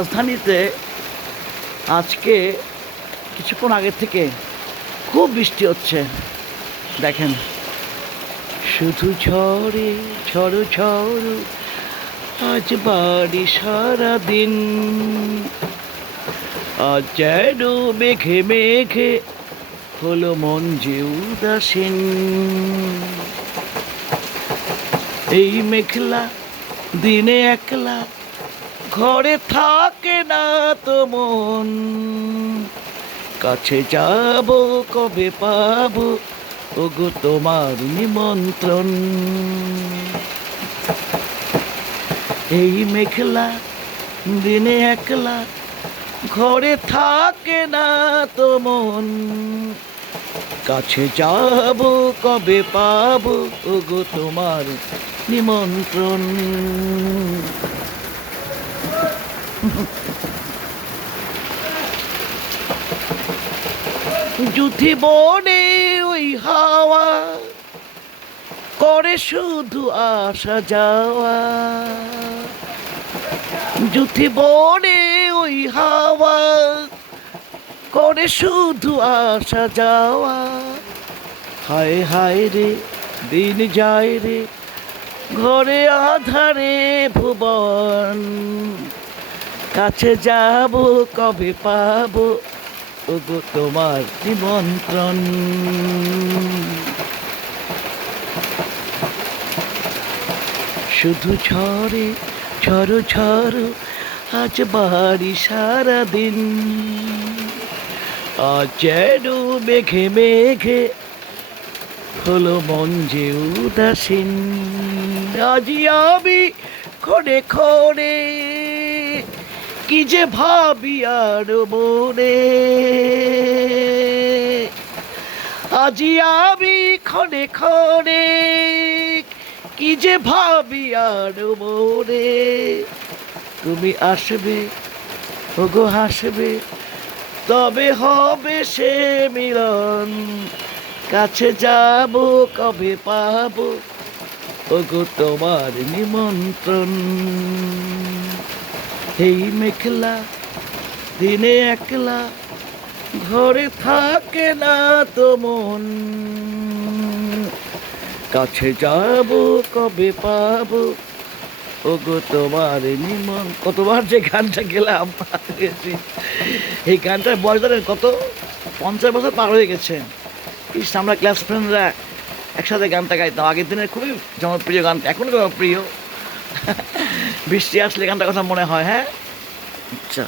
রাজধানীতে আজকে কিছুক্ষণ আগে থেকে খুব বৃষ্টি হচ্ছে। দেখেন, শুধু ঝড়ে ঝড়ো ঝড়ো আজ বাড়ি সারাদিন, আজ যেন মেঘে মেঘে হলো মন যে উদাসীন। এই মেঘলা দিনে একলা ঘরে থাকে না তো মন, কাছে যাব কবে পাবো ওগো তোমার নিমন্ত্রণ। এই মেঘলা দিনে একলা ঘরে থাকে না তো মন, কাছে যাব কবে পাবো ওগো তোমার নিমন্ত্রণ। যুথি বনে ওই হাওয়া করে শুধু আসা যাওয়া, যুথি বনে ওই হাওয়া করে শুধু আসা যাওয়া। হায় হায় রে দিন যায় রে ঘরে আধারে ভুবন, কাছে যাব কবে পাবো ওগো তোমার নিমন্ত্রণ। শুধু ঝড়ে ঝড়ো ঝড়ো আজ বাড়ি সারাদিন, আজ যেন মেঘে মেঘে হলো মন যে উদাসীন। আজি আমি ক্ষণে ক্ষণে কি যে ভাবি আর মনে, আজি আমি ক্ষণে ক্ষণে কি যে ভাবি আর মনে। তুমি আসবে ওগো হাসবে তবে হবে সে মিলন, কাছে যাব কবে পাবো ওগো তোমার নিমন্ত্রণ। এই মেঘলা দিনে একলা ঘরে থাকে না তো মন, কাছে যাব কবে পাবো ওগো তোমার নিমন্ত্রণ। কতবার যে গানটা গেলাম, এই গানটার বয়স ধরেন কত, 50 বছর পার হয়ে গেছে। ইস, আমরা ক্লাস ফ্রেন্ডরা একসাথে গানটা গাইতাম আগের দিনের, খুবই জনপ্রিয় গান, এখনও জনপ্রিয়। বৃষ্টি আসলে গানটার কথা মনে হয়। হ্যাঁ, আচ্ছা।